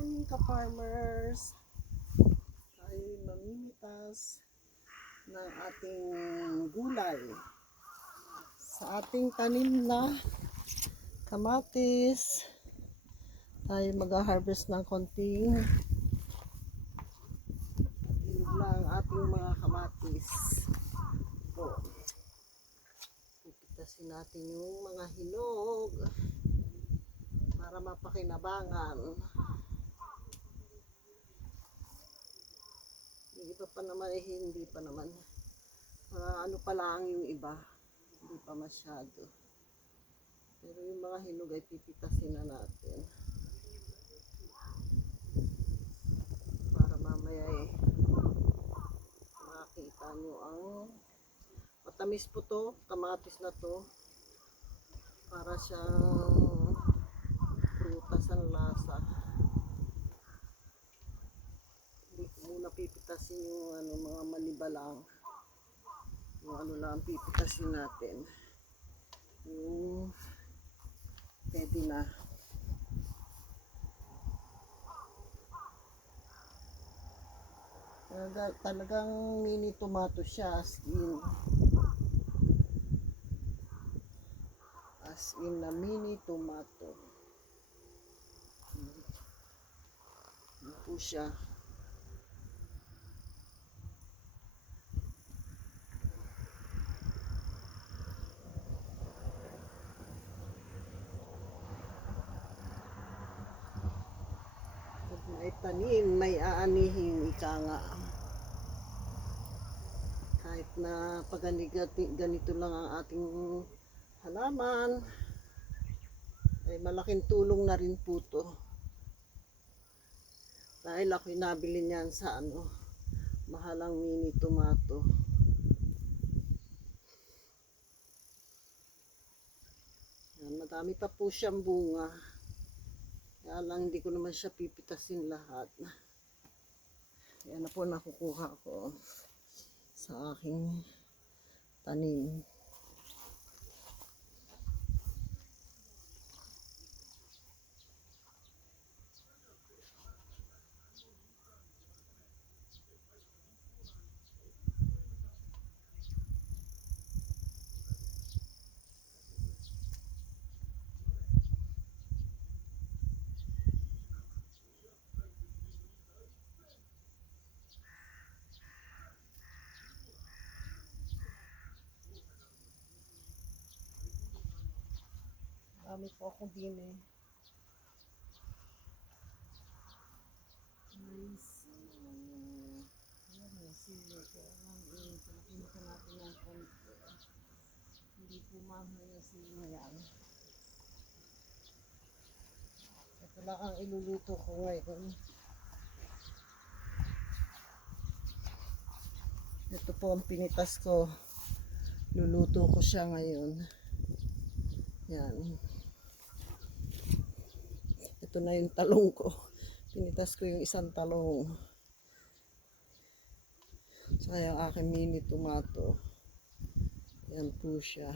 morning ka-farmers. Tayo mamimitas ng ating gulay sa ating tanim na kamatis. Tayo mag-harvest ng konting hinog lang ating mga kamatis. Po. Pipitasin natin yung mga hinog para mapakinabangan. Yung iba pa naman hindi pa naman. Ano pa lang yung iba. Hindi pa masyado. Pero yung mga hinog ay pipitasin na natin. Para mamaya makita nyo ang matamis po to, kamatis na to. Para siyang prutas ang lasa. Hindi ko muna pipitasin yung mga manibalang. Yung lang pipitasin natin. Yung pwede na. Talagang mini tomato siya as in na mini tomato. Ano po siya. Pag may tanim, may aanihin, ika nga. Kahit na pag ganito lang ang ating halaman, ay malaking tulong na rin po to. Dahil ako'y nabili niyan sa mahalang mini tomato. Yan, madami pa po siyang bunga. Kaya lang hindi ko naman siya pipitasin lahat. Yan na po nakukuha ko sa aking tanim. Dami po akong din eh. Nice. Ayan, sili. Kaya lang pinapinukan natin ng konti. Hindi po mahal yung sili na yan. Ito lang ang iluluto ko ngayon. Ito po ang pinitas ko. Luluto ko siya ngayon. Yan. Ito na yung talong ko. Pinitas ko yung isang talong. Saka yung aking mini tomato. Yan po siya.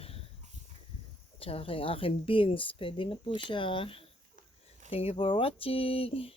Tsaka yung aking beans. Pwede na po siya. Thank you for watching.